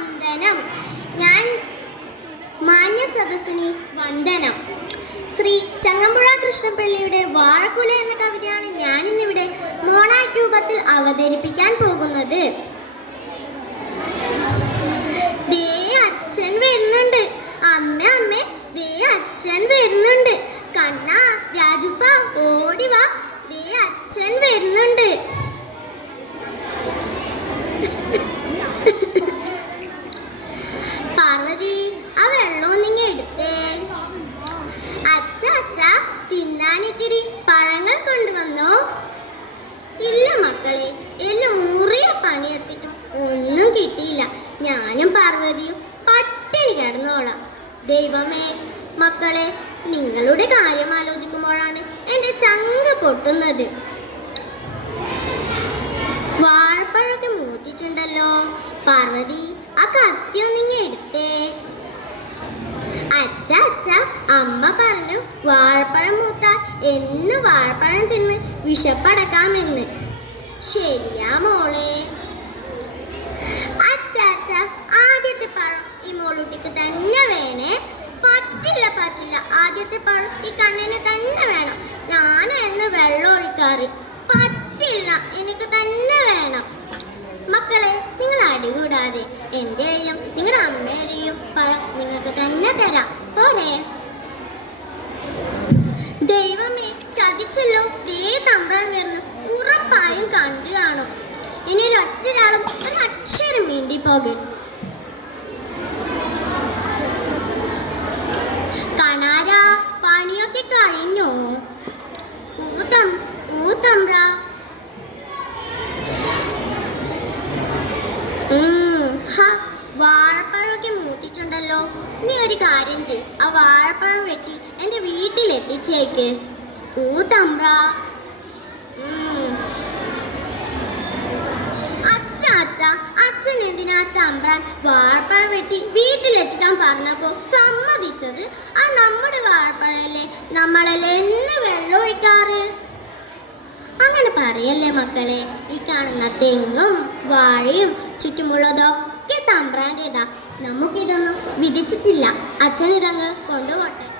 വന്ദനം. ഞാൻ മാന്യ സദസ്സിന് വന്ദനം. ശ്രീ ചങ്ങമ്പുഴ കൃഷ്ണപിള്ളിയുടെ വാഴക്കുല എന്ന കവിതയാണ് ഞാൻ ഇന്നിവിടെ മോണാറ്റ് രൂപത്തിൽ അവതരിപ്പിക്കാൻ പോകുന്നത്. ദേ അച്ഛൻ വരുന്നുണ്ട്. അമ്മ അമ്മ ദേ അച്ഛൻ വരുന്നുണ്ട്. കണ്ണ രാജുപ്പ ഓടിവാ ദേ അച്ഛൻ വരുന്നുണ്ട്. തിന്നാനിത്തിരി പഴങ്ങൾ കൊണ്ടുവന്നോ? ഇല്ല മക്കളെ എല്ലാം മുറിയ പണിയെടുത്തിട്ടും ഒന്നും കിട്ടിയില്ല. ഞാനും പാർവതിയും പട്ടിണി കിടന്നോളാം. ദൈവമേ മക്കളെ നിങ്ങളുടെ കാര്യം ആലോചിക്കുമ്പോഴാണ് എന്റെ ചങ്ങ പൊട്ടുന്നത്. വാഴപ്പഴമൊക്കെ മൂത്തിട്ടുണ്ടല്ലോ. പാർവതി ആ കത്തിയൊന്നിങ്ങ എടുത്തേ. അച്ഛ അച്ഛ അമ്മ പറഞ്ഞു വാഴപ്പഴം എന്ന് വാഴപ്പഴം തിന്ന് വിശപ്പടക്കാമെന്ന്. ശരിയാ മോളെ. അച്ചാച്ച ആദ്യത്തെ പഴം ഈ മോളൂട്ടിക്ക് തന്നെ വേണേ. പറ്റില്ല പറ്റില്ല. ആദ്യത്തെ പഴം ഈ കണ്ണിന് തന്നെ വേണം. ഞാൻ എന്ന് വെള്ളം ഒഴിക്കാറ്. പറ്റില്ല എനിക്ക് തന്നെ വേണം. മക്കളെ നിങ്ങൾ അടികൂടാതെ. എന്റെയും നിങ്ങളുടെ അമ്മയുടെയും പഴം നിങ്ങൾക്ക് തന്നെ തരാം. പോരെ ദൈവമേ ചതിച്ചല്ലോ ദേ തമ്പ്രാൻ വരുന്നു ഉറപ്പായും കണ്ടു കാണും. ഇനി ഒരൊറ്റൊരാളും ഒരക്ഷരം വേണ്ടി പോകരുത്. കണാര പണിയൊക്കെ കഴിഞ്ഞോ? ഊതം വാഴപ്പഴമൊക്കെ മൂത്തിട്ടുണ്ടല്ലോ. നീ ഒരു കാര്യം ചെയ് ആ വാഴപ്പഴം വെട്ടി എന്റെ വീട്ടിൽ എത്തിച്ചേക്ക് ഊ തമ്പ്ര ഉം. അച്ഛ അച്ഛ അച്ഛൻ എന്തിനാ തമ്പ്രാൻ വാഴപ്പഴം വെട്ടി വീട്ടിലെത്തിക്കാൻ പറഞ്ഞപ്പോ സമ്മതിച്ചത്? ആ നമ്മുടെ വാഴപ്പഴല്ലേ? നമ്മളല്ലേ എന്ന് വെള്ളം ഒഴിക്കാറ്? അങ്ങനെ പറയല്ലേ മക്കളെ ഈ കാണുന്ന തെങ്ങും വാഴയും ചുറ്റുമുള്ളതൊക്കെ തമ്പ്രാന്റെതാ നമുക്കിതൊന്നും വിധിച്ചിട്ടില്ല. അച്ഛൻ ഇതങ്ങ് കൊണ്ടുപോട്ടെ.